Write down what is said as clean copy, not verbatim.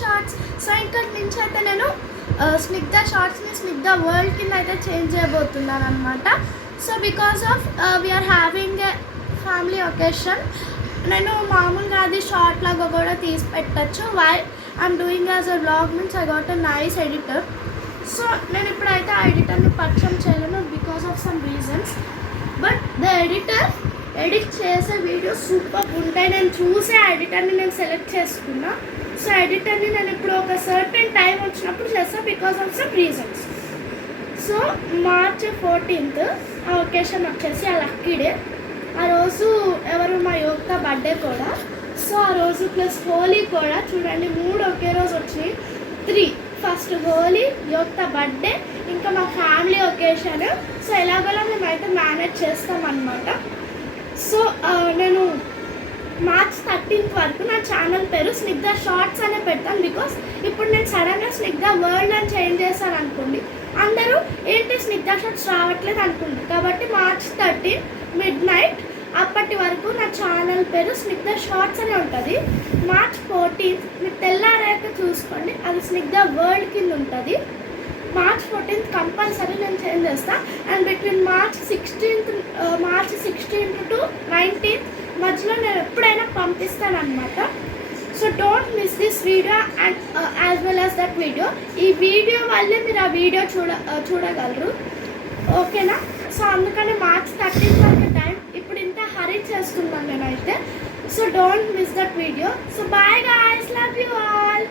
Shorts. So ఇక్కడ నుంచి అయితే నేను స్నిగ్ధ షార్ట్స్ని స్నిగ్ధ వరల్డ్ కింద అయితే చేంజ్ చేయబోతున్నాను అనమాట. So because of we are having a family occasion నేను మామూలుగా అది షార్ట్ లాగా కూడా తీసి పెట్టచ్చు. Why I'm doing as a vlog means I got a nice editor. So నేను ఇప్పుడైతే ఆ ఎడిటర్ని పరిచయం చేయలేను because of some reasons. But the editor edit చేసే వీడియోస్ సూపర్ ఉంటాయి. నేను చూసే ఆ ఎడిటర్ని నేను సెలెక్ట్ చేసుకున్నా. సో ఎడిటర్ని నేను ఇప్పుడు ఒక సర్టెన్ టైం వచ్చినప్పుడు చేస్తాను because of some reasons. So March 14th ఆ ఒకేషన్ వచ్చేసి ఆ లక్కీ డే. ఆ రోజు ఎవరు మా యోక్త బర్త్డే కూడా. సో ఆ రోజు ప్లస్ హోలీ కూడా చూడండి 3 ఒకే రోజు వచ్చినాయి. 3 ఫస్ట్ హోలీ, యోక్త బర్త్డే, ఇంకా మా ఫ్యామిలీ ఒకేషన్. సో ఎలాగోలా మేమైతే మేనేజ్ చేస్తామన్నమాట. సో నేను మార్చ్ 13th వరకు నా ఛానల్ పేరు స్నిగ్ధ షార్ట్స్ అనే పెడతాను. బికాస్ ఇప్పుడు నేను సడన్గా స్నిగ్ధ వరల్డ్ అని చేంజ్ చేశాను అనుకోండి, అందరూ ఏంటి స్నిగ్ధ షార్ట్స్ రావట్లేదు అనుకుంటారు. కాబట్టి మార్చ్ 13 midnight అప్పటి వరకు నా ఛానల్ పేరు స్నిగ్ధ షార్ట్స్ అని ఉంటుంది. మార్చ్ 14th మీరు తెల్లారాక చూసుకోండి, అది స్నిగ్ధ వరల్డ్ కింద ఉంటుంది. మార్చ్ 14th కంపల్సరీ నేను చేంజ్ చేస్తాను. And between March 16th to 19th మధ్యలో నేను ఎప్పుడైనా పంపిస్తాను అనమాట. So don't miss this video and as well as that video. ఈ వీడియో వల్లే మీరు ఆ వీడియో చూడగలరు, ఓకేనా? సో అందుకని మార్చ్ 13th వరకు టైం. ఇప్పుడు ఇంత హరీ చేస్తున్నాను నేనైతే. So don't miss that video. So bye guys, love you all.